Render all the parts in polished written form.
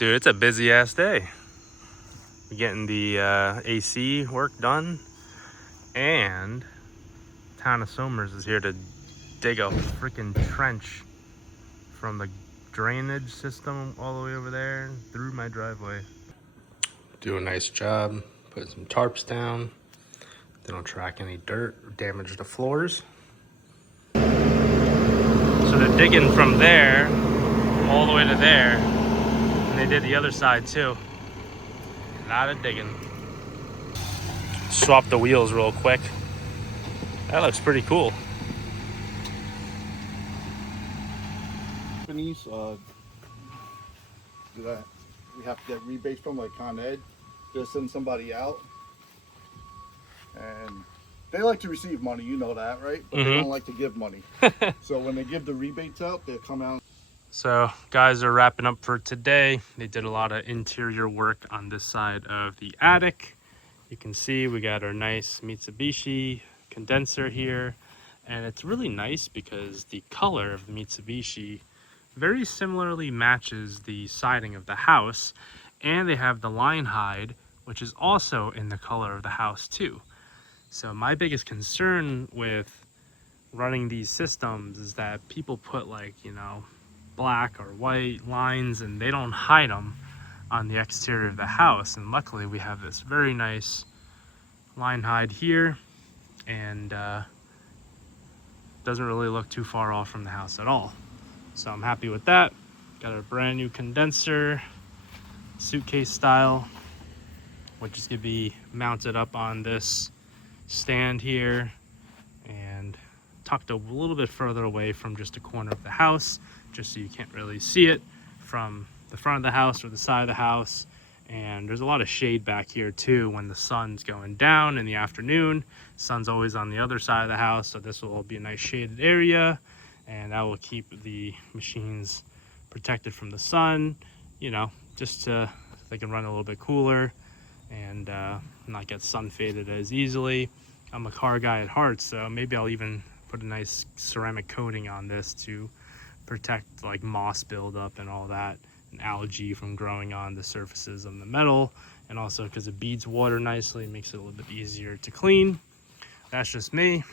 Dude, it's a busy ass day. We're getting the AC work done, and Town of Somers is here to dig a freaking trench from the drainage system all the way over there through my driveway. Do a nice job, put some tarps down. They don't track any dirt or damage the floors. So they're digging from there all the way to there, and they did the other side too. A lot of digging. Swap the wheels real quick. That looks pretty cool. Companies, that we have to get rebates from, like Con Ed, just send somebody out, and they like to receive money, you know that, right? But they don't like to give money. So when they give the rebates out, they come out. So guys are wrapping up for today. They did a lot of interior work on this side of the attic. You can see we got our nice Mitsubishi condenser here, and it's really nice because the color of the Mitsubishi very similarly matches the siding of the house, and they have the line hide, which is also in the color of the house too. So my biggest concern with running these systems is that people put, like, you know, black or white lines and they don't hide them on the exterior of the house. And luckily we have this very nice line hide here, and doesn't really look too far off from the house at all. So I'm happy with that. Got a brand new condenser, suitcase style, which is gonna be mounted up on this stand here and tucked a little bit further away from just a corner of the house, just so you can't really see it from the front of the house or the side of the house. And there's a lot of shade back here too when the sun's going down in the afternoon. Sun's always on the other side of the house, so this will be a nice shaded area, and that will keep the machines protected from the sun, you know, just to they can run a little bit cooler and not get sun faded as easily. I'm a car guy at heart, so maybe I'll even put a nice ceramic coating on this to protect like moss buildup and all that, and algae from growing on the surfaces of the metal, and also because it beads water nicely, it makes it a little bit easier to clean. That's just me.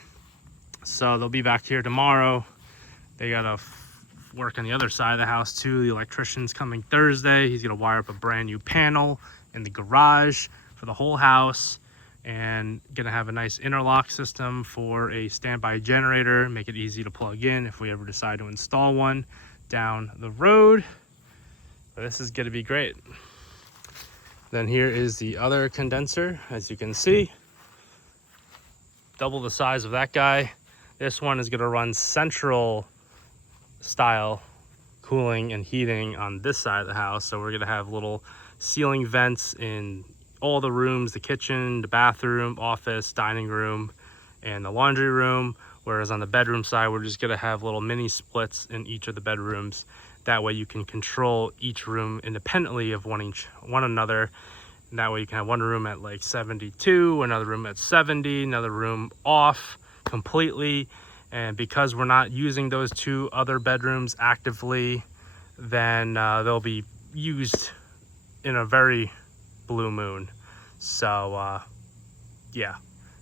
So they'll be back here tomorrow. They gotta work on the other side of the house too. The electrician's coming Thursday. He's gonna wire up a brand new panel in the garage for the whole house, and gonna have a nice interlock system for a standby generator, make it easy to plug in if we ever decide to install one down the road. But this is gonna be great. Then here is the other condenser, as you can see, double the size of that guy. This one is gonna run central style cooling and heating on this side of the house. So we're gonna have little ceiling vents in all the rooms, the kitchen, the bathroom, office, dining room, and the laundry room. Whereas on the bedroom side, we're just gonna have little mini splits in each of the bedrooms. That way you can control each room independently of one another. And that way you can have one room at like 72, another room at 70, another room off completely. And because we're not using those two other bedrooms actively, then they'll be used in a very blue moon. So yeah,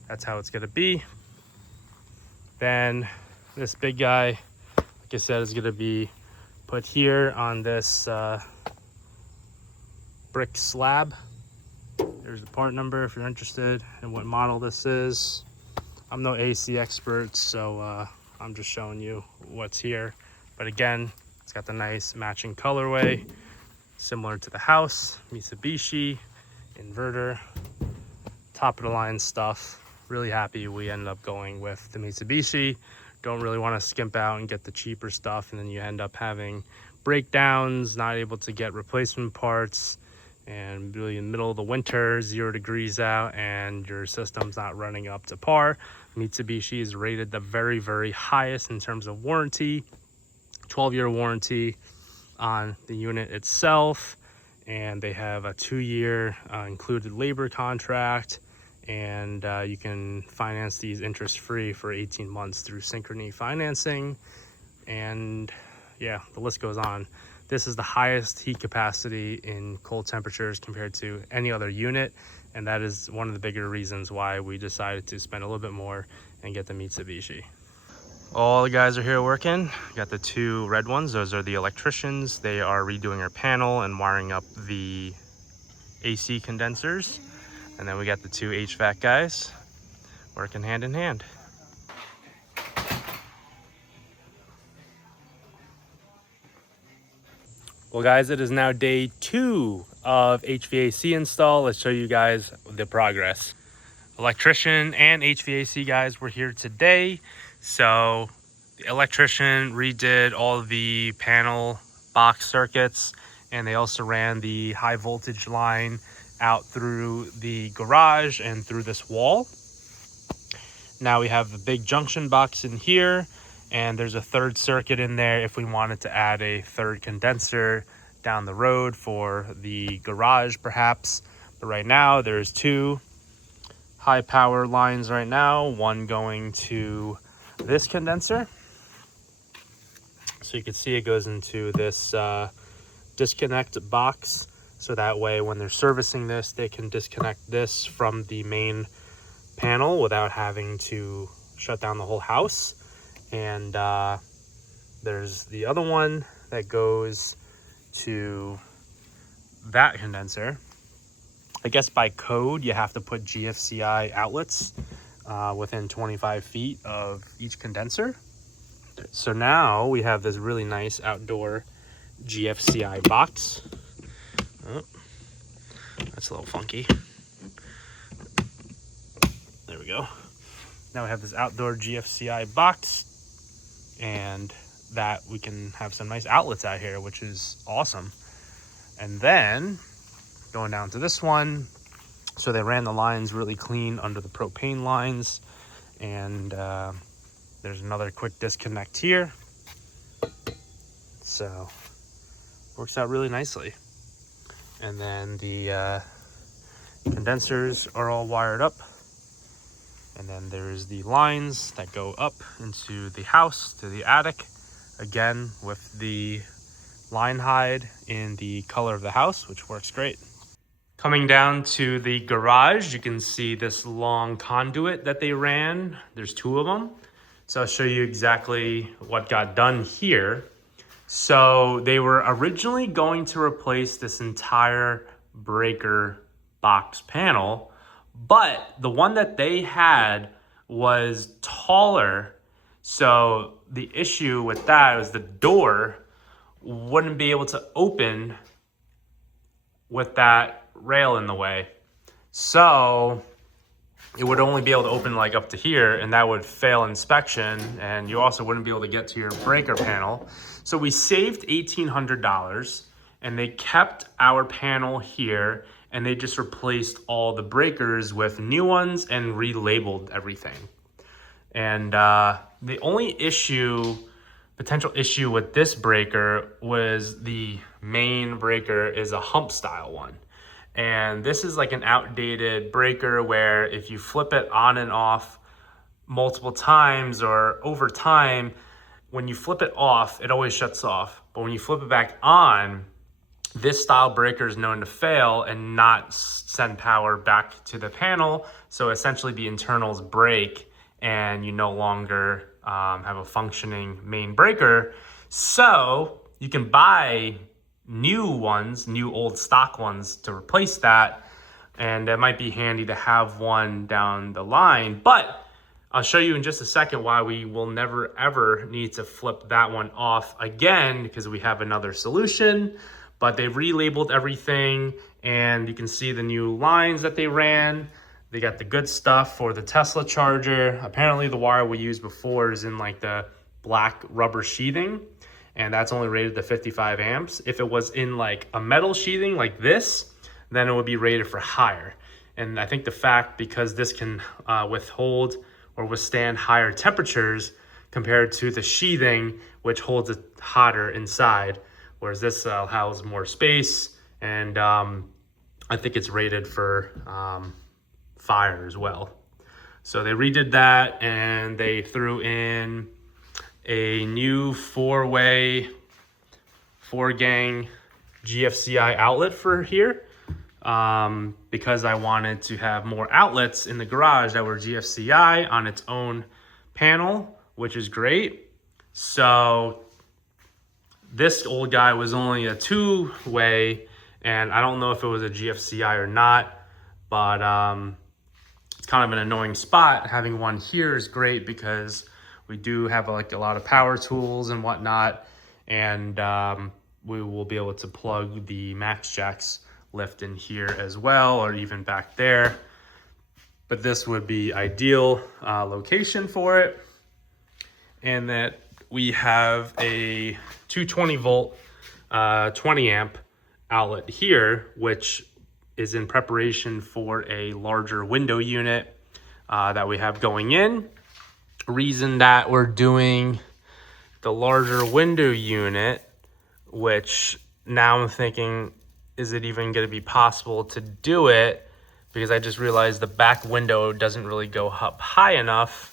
that's how it's gonna be. Then this big guy, like I said, is gonna be put here on this brick slab. There's the part number if you're interested in what model this is. I'm no AC expert, so I'm just showing you what's here. But again, it's got the nice matching colorway, similar to the house, Mitsubishi, inverter, top of the line stuff. Really happy we ended up going with the Mitsubishi. Don't really want to skimp out and get the cheaper stuff, and then you end up having breakdowns, not able to get replacement parts, and really in the middle of the winter, 0 degrees out, and your system's not running up to par. Mitsubishi is rated the very, very highest in terms of warranty, 12-year warranty on the unit itself, and they have a 2-year included labor contract, and you can finance these interest-free for 18 months through Synchrony financing. And yeah, the list goes on. This is the highest heat capacity in cold temperatures compared to any other unit. And that is one of the bigger reasons why we decided to spend a little bit more and get the Mitsubishi. All the guys are here working. Got the two red ones. Those are the electricians. They are redoing our panel and wiring up the AC condensers. And then we got the two HVAC guys working hand in hand. Well guys, it is now day 2 of HVAC install. Let's show you guys the progress. Electrician and HVAC guys were here today. So the electrician redid all the panel box circuits, and they also ran the high voltage line out through the garage and through this wall. Now we have a big junction box in here, and there's a third circuit in there if we wanted to add a third condenser down the road for the garage perhaps. But right now there's 2 high power lines right now, one going to this condenser. So you can see it goes into this disconnect box. So that way when they're servicing this, they can disconnect this from the main panel without having to shut down the whole house. And there's the other one that goes to that condenser. I guess by code you have to put GFCI outlets within 25 feet of each condenser. So now we have this really nice outdoor GFCI box. Oh, that's a little funky. There we go. Now we have this outdoor GFCI box, and that we can have some nice outlets out here, which is awesome. And then going down to this one, so they ran the lines really clean under the propane lines, and there's another quick disconnect here, so works out really nicely. And then the condensers are all wired up, and then there's the lines that go up into the house to the attic, again with the line hide in the color of the house, which works great. Coming down to the garage, you can see this long conduit that they ran. There's 2 of them. So I'll show you exactly what got done here. So they were originally going to replace this entire breaker box panel, but the one that they had was taller. So the issue with that was the door wouldn't be able to open with that rail in the way. So it would only be able to open like up to here, and that would fail inspection, and you also wouldn't be able to get to your breaker panel. So we saved $1,800, and they kept our panel here, and they just replaced all the breakers with new ones and relabeled everything. And the only potential issue with this breaker was the main breaker is a hump style one. And this is like an outdated breaker where if you flip it on and off multiple times or over time, when you flip it off, it always shuts off. But when you flip it back on, this style breaker is known to fail and not send power back to the panel. So essentially the internals break and you no longer have a functioning main breaker. So you can buy new old stock ones to replace that, and it might be handy to have one down the line. But I'll show you in just a second why we will never ever need to flip that one off again, because we have another solution. But they've relabeled everything, and you can see the new lines that they ran. They got the good stuff for the Tesla charger. Apparently the wire we used before is in like the black rubber sheathing, and that's only rated to 55 amps. If it was in like a metal sheathing like this, then it would be rated for higher. And I think the fact, because this can withhold or withstand higher temperatures compared to the sheathing, which holds it hotter inside, whereas this has more space, and I think it's rated for fire as well. So they redid that, and they threw in a new 4-way 4-gang GFCI outlet for here, because I wanted to have more outlets in the garage that were GFCI on its own panel, which is great. So this old guy was only a 2-way, and I don't know if it was a GFCI or not, but it's kind of an annoying spot. Having one here is great because we do have like a lot of power tools and whatnot, and we will be able to plug the Max Jacks lift in here as well, or even back there. But this would be ideal location for it. And that we have a 220 volt, 20 amp outlet here, which is in preparation for a larger window unit that we have going in. Reason that we're doing the larger window unit, which now I'm thinking, is it even going to be possible to do it? Because I just realized the back window doesn't really go up high enough.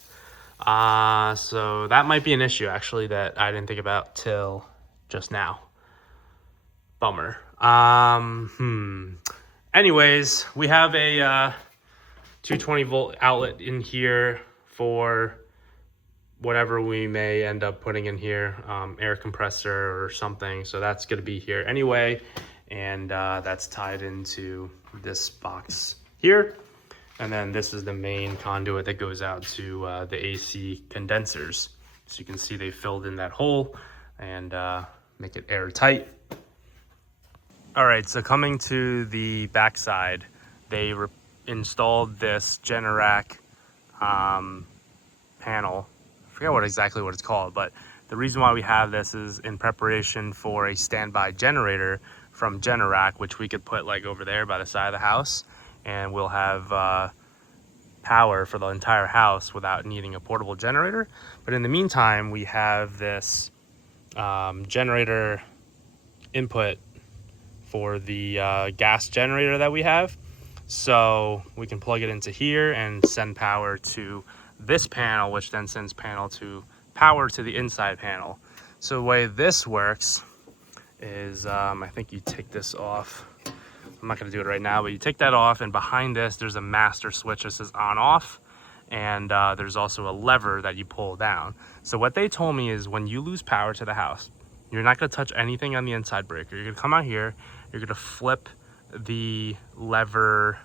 So that might be an issue actually that I didn't think about till just now. Bummer. Anyways, we have a 220 volt outlet in here for whatever we may end up putting in here, air compressor or something. So that's going to be here anyway. And that's tied into this box here. And then this is the main conduit that goes out to the AC condensers. So you can see they filled in that hole and make it airtight. All right, so coming to the backside, they installed this Generac panel. I forget exactly what it's called, but the reason why we have this is in preparation for a standby generator from Generac, which we could put like over there by the side of the house, and we'll have power for the entire house without needing a portable generator. But in the meantime, we have this generator input for the gas generator that we have. So we can plug it into here and send power to this panel, which then sends power to the inside panel. So the way this works is, I think you take this off. I'm not gonna do it right now, but you take that off, and behind this, there's a master switch that says on off, and there's also a lever that you pull down. So what they told me is when you lose power to the house, you're not gonna touch anything on the inside breaker. You're gonna come out here, you're gonna flip the lever,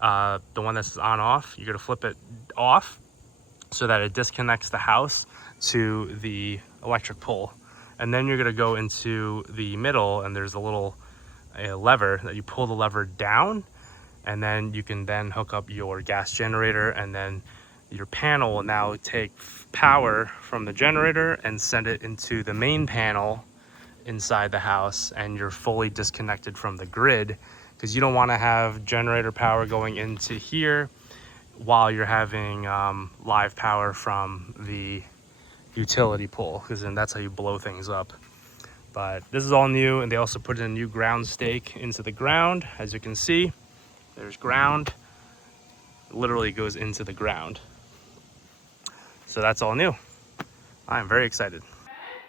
the one that says on off, you're gonna flip it off so that it disconnects the house to the electric pole. And then you're gonna go into the middle, and there's a lever that you pull the lever down, and then you can then hook up your gas generator, and then your panel will now take power from the generator and send it into the main panel inside the house, and you're fully disconnected from the grid, because you don't want to have generator power going into here while you're having live power from the utility pole, because then that's how you blow things up. But this is all new, and they also put in a new ground stake into the ground. As you can see, there's ground. It literally goes into the ground. So that's all new. I'm very excited.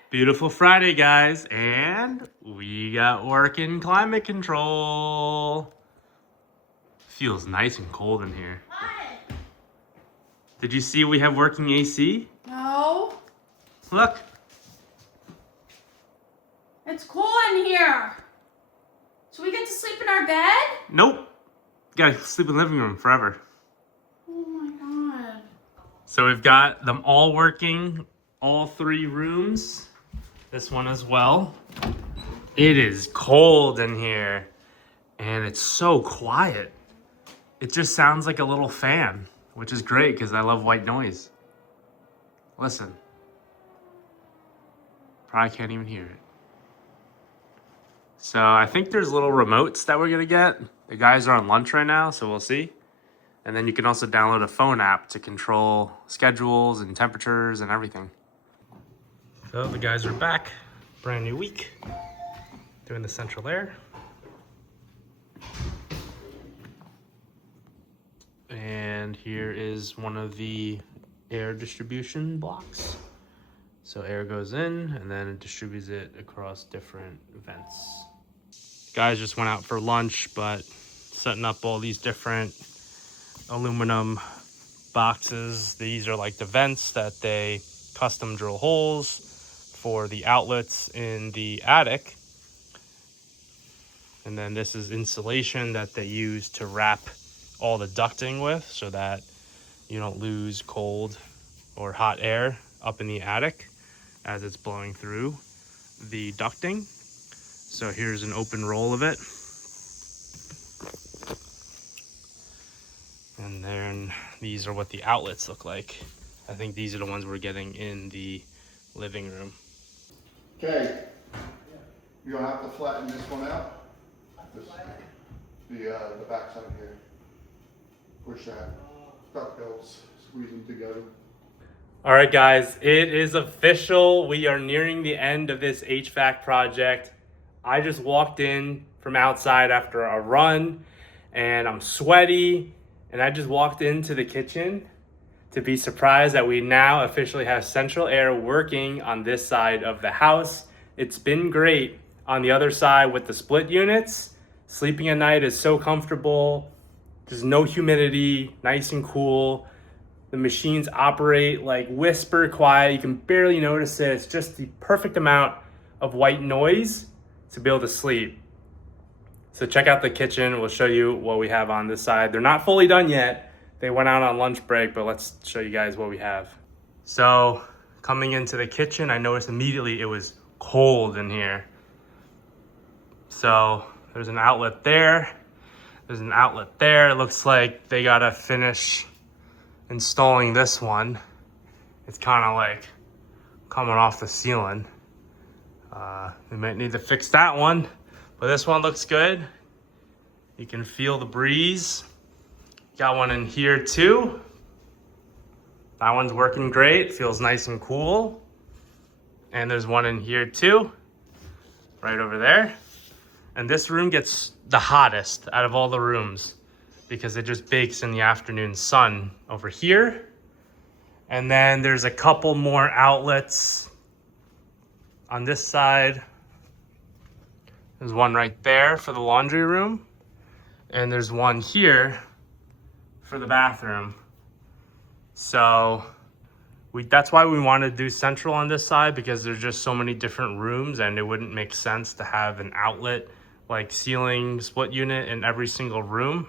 Beautiful Friday, guys, and we got working climate control. Feels nice and cold in here. What? Did you see we have working AC? No. Look. It's cool in here. So we get to sleep in our bed? Nope. Gotta sleep in the living room forever. Oh my god. So we've got them all working, all 3 rooms. This one as well. It is cold in here, and it's so quiet. It just sounds like a little fan, which is great because I love white noise. Listen. Probably can't even hear it. So I think there's little remotes that we're gonna get. The guys are on lunch right now, so we'll see. And then you can also download a phone app to control schedules and temperatures and everything. So the guys are back, brand new week, doing the central air. And here is one of the air distribution blocks. So air goes in and then it distributes it across different vents. Guys just went out for lunch, but setting up all these different aluminum boxes. These are like the vents that they custom drill holes for the outlets in the attic. And then this is insulation that they use to wrap all the ducting with so that you don't lose cold or hot air up in the attic as it's blowing through the ducting. So here's an open roll of it. And then these are what the outlets look like. I think these are the ones we're getting in the living room. Okay, you're gonna have to flatten this one out. The back side here. Push that. Duck belts, squeeze them together. All right, guys, it is official. We are nearing the end of this HVAC project. I just walked in from outside after a run and I'm sweaty. And I just walked into the kitchen to be surprised that we now officially have central air working on this side of the house. It's been great on the other side with the split units. Sleeping at night is so comfortable. There's no humidity, nice and cool. The machines operate like whisper quiet. You can barely notice it. It's just the perfect amount of white noise to be able to sleep. So check out the kitchen. We'll show you what we have on this side. They're not fully done yet. They went out on lunch break, but let's show you guys what we have. So coming into the kitchen, I noticed immediately it was cold in here. So there's an outlet there. There's an outlet there. It looks like they gotta finish installing this one. It's kind of like coming off the ceiling. They might need to fix that one, but this one looks good. You can feel the breeze. Got one in here too. That one's working great, feels nice and cool. And there's one in here too, right over there. And this room gets the hottest out of all the rooms because it just bakes in the afternoon sun over here. And then there's a couple more outlets on this side. There's one right there for the laundry room. And there's one here for the bathroom. So that's why we wanted to do central on this side, because there's just so many different rooms and it wouldn't make sense to have an outlet like ceiling split unit in every single room.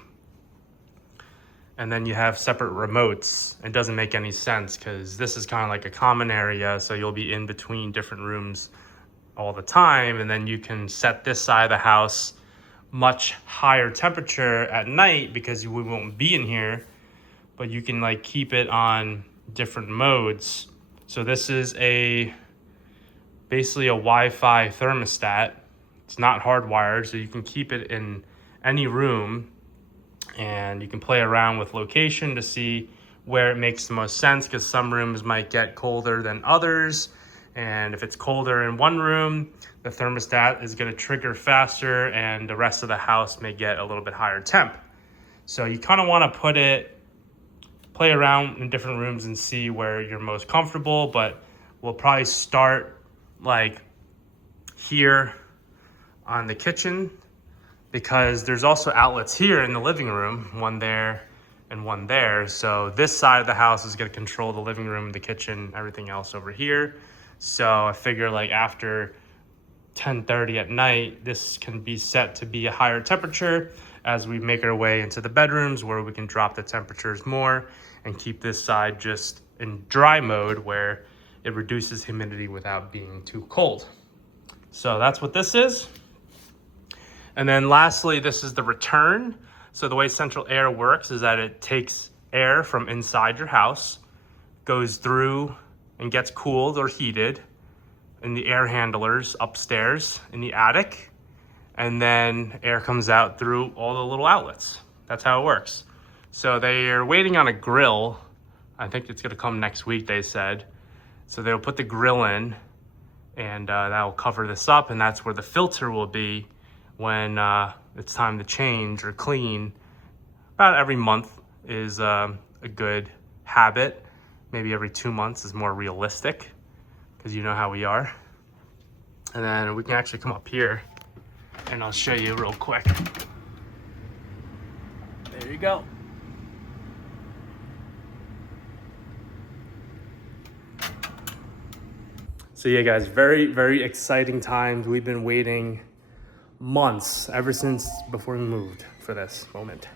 And then you have separate remotes. It doesn't make any sense because this is kind of like a common area, so you'll be in between different rooms all the time, and then you can set this side of the house much higher temperature at night because we won't be in here, but you can like keep it on different modes. So this is basically a Wi-Fi thermostat. It's not hardwired, so you can keep it in any room and you can play around with location to see where it makes the most sense, because some rooms might get colder than others. And if it's colder in one room, the thermostat is going to trigger faster and the rest of the house may get a little bit higher temp. So you kind of want to play around in different rooms and see where you're most comfortable, but we'll probably start like here on the kitchen, because there's also outlets here in the living room, one there and one there. So this side of the house is going to control the living room, the kitchen, everything else over here. So I figure like after 10:30 at night, this can be set to be a higher temperature as we make our way into the bedrooms, where we can drop the temperatures more and keep this side just in dry mode where it reduces humidity without being too cold. So that's what this is. And then lastly, this is the return. So the way central air works is that it takes air from inside your house, goes through and gets cooled or heated in the air handlers upstairs in the attic, and then air comes out through all the little outlets. That's how it works. So they are waiting on a grill. I think it's gonna come next week, they said. So they'll put the grill in and that'll cover this up, and that's where the filter will be when it's time to change or clean. About every month is a good habit. Maybe every 2 months is more realistic. because you know how we are. And then we can actually come up here and I'll show you real quick. There you go. So yeah, guys, very, very exciting times. We've been waiting months, ever since before we moved, for this moment.